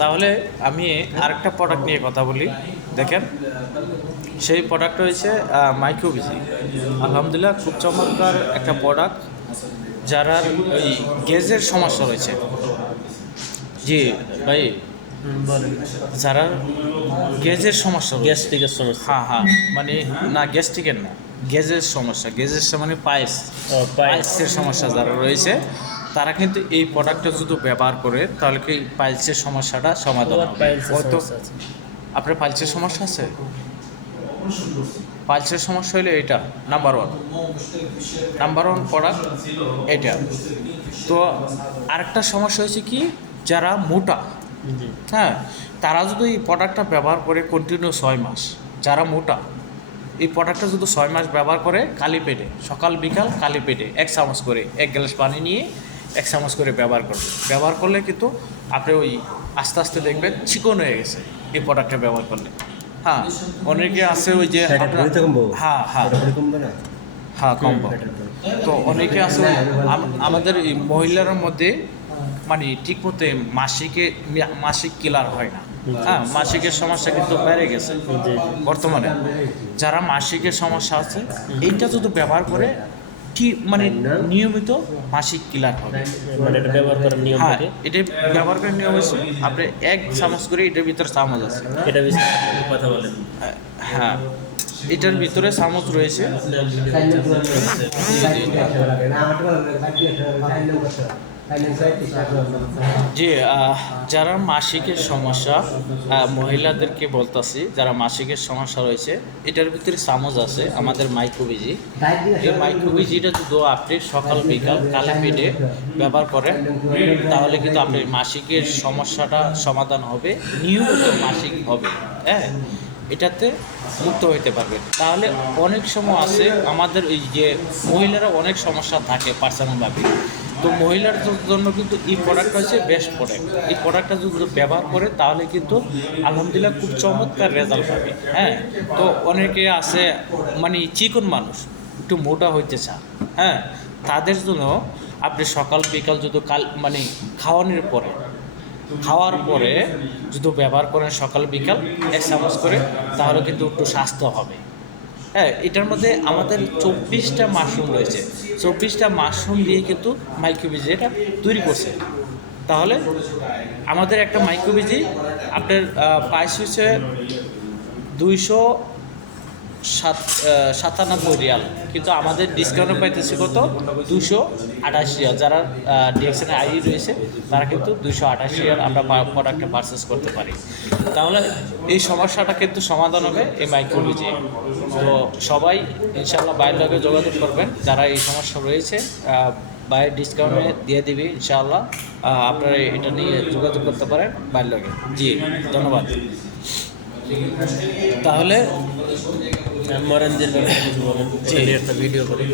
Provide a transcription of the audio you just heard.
তাহলে আমি আরেকটা প্রোডাক্ট নিয়ে কথা বলি। দেখেন, সেই প্রোডাক্টটা হচ্ছে মাইক্রোবিজি। আলহামদুলিল্লাহ, খুব চমৎকার একটা প্রোডাক্ট। যারা ওই গ্যাসের সমস্যা রয়েছে, জি ভাই, যারা গ্যাসের সমস্যা, গ্যাস্ট্রিকের সমস্যা। হ্যাঁ হ্যাঁ, মানে না গ্যাস্ট্রিকের না, গ্যাসের সমস্যা, মানে পাইলসের সমস্যা যারা রয়েছে, তারা কিন্তু এই প্রোডাক্টটা যদি ব্যবহার করে তাহলে কি পাইলসের সমস্যাটা সমাধান হবে। হয়তো আপনার পাইলসের সমস্যা আছে, পাইলসের সমস্যা হলে এটা নাম্বার ওয়ান প্রোডাক্ট এটা। তো আরেকটা সমস্যা হয়েছে কি, যারা মোটা, হ্যাঁ, তারা যদি এই প্রোডাক্টটা ব্যবহার করে কন্টিনিউ 6 মাস, যারা মোটা এই প্রোডাক্টটা যদি 6 মাস ব্যবহার করে খালি পেটে, সকাল বিকাল খালি পেটে 1 চামচ করে, 1 গ্লাস পানি নিয়ে 1 চামচ করে ব্যবহার করলে কিন্তু আপনি ওই আস্তে আস্তে দেখবেন চিকন হয়ে গেছে এই প্রোডাক্টটা ব্যবহার করলে। হ্যাঁ, অনেকে আছে ওই যে হ্যাঁ হ্যাঁ হ্যাঁ কমবো। তো অনেকে আছে আমাদের এই মহিলার মধ্যে মানে ঠিক মতো মাসিক ক্লিয়ার হয় না। হ্যাঁ, মাসিকের সমস্যা কিন্তু বেড়ে গেছে বর্তমানে। যারা মাসিকের সমস্যা আছে, এইটা যদি ব্যবহার করে ঠিক মানে নিয়মিত মাসিক ক্লিয়ার হবে। মানে এটা ব্যবহার করার নিয়ম হ্যাঁ, থাকে। এটা ব্যবহার করার নিয়ম হচ্ছে আপনি 1 চামচ করে, এটার ভিতরে চামচ আছে, এটা বেশি কথা বলেন। হ্যাঁ এটার ভিতরে চামচ রয়েছে। জি, যারা মাসিকের সমস্যা, মহিলাদেরকে বলতেছি, যারা মাসিকের সমস্যা রয়েছে, এটার ভিতরে চামচ আছে আমাদের মাইক্রোবিজি। এই মাইক্রোবিজিটা যদি আপনি সকাল বিকাল কালে পেটে ব্যবহার করেন তাহলে কিন্তু আপনার মাসিকের সমস্যাটা সমাধান হবে, নিয়মিত মাসিক হবে। হ্যাঁ, এটাতে মুক্ত হইতে পারবেন। তাহলে অনেক সময় আছে আমাদের এই যে মহিলারা অনেক সমস্যা থাকে পার্সোনালভাবে, তো মহিলার জন্য কিন্তু এই প্রোডাক্টটা হচ্ছে বেস্ট প্রোডাক্ট। এই প্রোডাক্টটা যদি ব্যবহার করে তাহলে কিন্তু আলহামদুলিল্লাহ খুব চমৎকার রেজাল্ট পাবে। হ্যাঁ, তো অনেকে আছে মানে চিকন মানুষ, একটু মোটা হইতে চান, হ্যাঁ, তাদের জন্য আপনি সকাল বিকাল যদি মানে খাওয়ার পরে যদি ব্যবহার করেন সকাল বিকাল 1 চামচ করে, তাহলে কিন্তু একটু স্বাস্থ্য হবে। হ্যাঁ, এটার মধ্যে আমাদের 24টা মাশরুম রয়েছে, 24টা মাশরুম দিয়ে কিন্তু মাইক্রোবিজি এটা তৈরি করছে। তাহলে আমাদের একটা মাইক্রোবিজি আপনার প্রাইস হচ্ছে 297 রিয়াল, কিন্তু আমাদের ডিসকাউন্টে পাইতেছে কত, 228 রিয়াল। যারা ডিএক্সএন আইডি রয়েছে তারা কিন্তু 228 রিয়াল আমরা প্রোডাক্টটা পারচেস করতে পারি। তাহলে এই সমস্যাটা কিন্তু সমাধান হবে এই মাইক্রোবিজি। তো সবাই ইনশাআল্লাহ বাইরের লগে যোগাযোগ করবেন, যারা এই সমস্যা রয়েছে, বাইরের ডিসকাউন্টে দিয়ে দিবি ইনশাআল্লাহ। আপনারা এটা নিয়ে যোগাযোগ করতে পারেন বাইরের লগে। জি, ধন্যবাদ। তাহলে মরেনদের ব্যাপারে কিছু বলেন, একটা ভিডিও করে।